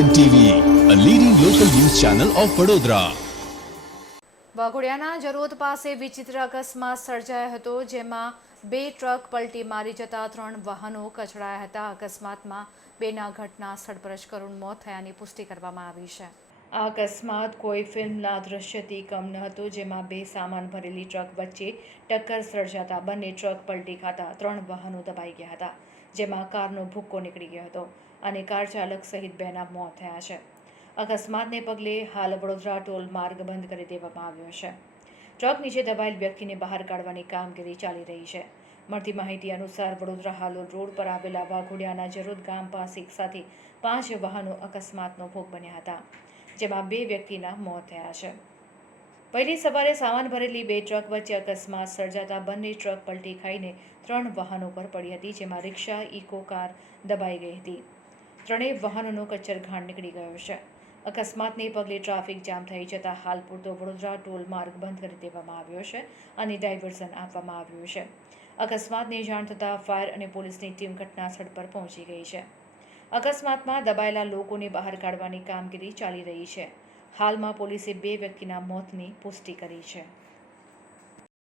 N TV a leading local news channel of Vadodara વાઘોડિયાના Jarod પાસે વિચિત્ર અકસ્માત સર્જાયો હતો, જેમાં બે ટ્રક પલટી મારી જતા ત્રણ વાહનો કચડાયા હતા. અકસ્માતમાં બેના ઘટના સ્થળ પર જ કરુણ મોત થયાની પુષ્ટિ કરવામાં આવી છે. આ અકસ્માત કોઈ ફિલ્મના દૃશ્યથી કમ ન હતો, જેમાં બે સામાન ભરેલી ટ્રક વચ્ચે ટક્કર સર્જાતા બંને ટ્રક પલટી ખાતા ત્રણ વાહનો દબાઈ ગયા હતા, જેમાં કારનો ભૂક્કો નીકળી ગયો હતો અને કાર ચાલક સહિત બેના મોત થયા છે. અકસ્માતને પગલે હાલ વડોદરા ટોલ માર્ગ બંધ કરી દેવામાં આવ્યો છે. ટ્રક નીચે દબાયેલ વ્યક્તિને બહાર કાઢવાની કામગીરી ચાલી રહી છે. મળતી માહિતી અનુસાર વડોદરા હાલોલ રોડ પર આવેલા વાઘોડિયાના જરોદ ગામ પાસે એક સાથે પાંચ વાહનો અકસ્માતનો ભોગ બન્યા હતા. જેમાં બે વ્યક્તિના મોત થયા છે. પહેલી સવારે સામાન ભરેલી બે ટ્રક વચ્ચે અકસ્માત સર્જાતા બંને ટ્રક પલટી ખાઈને ત્રણ વાહનો પર પડી હતી, જેમાં રિક્ષા, ઇકો કાર દબાઈ ગઈ હતી. ત્રણેય વાહનોનો કચ્છરઘાણ નીકળી ગયો છે. અકસ્માતને પગલે ટ્રાફિક જામ થઈ જતાં હાલ પૂરતો વડોદરા ટોલ માર્ગ બંધ કરી દેવામાં આવ્યો છે અને ડાયવર્ઝન આપવામાં આવ્યું છે. અકસ્માતની જાણ થતાં ફાયર અને પોલીસની ટીમ ઘટના સ્થળ પર પહોંચી ગઈ છે. અકસ્માતમાં દબાયેલા લોકોને બહાર કાઢવાની કામગીરી ચાલી રહી છે. હાલમાં પોલીસે બે વ્યક્તિના મોતની પુષ્ટિ કરી છે.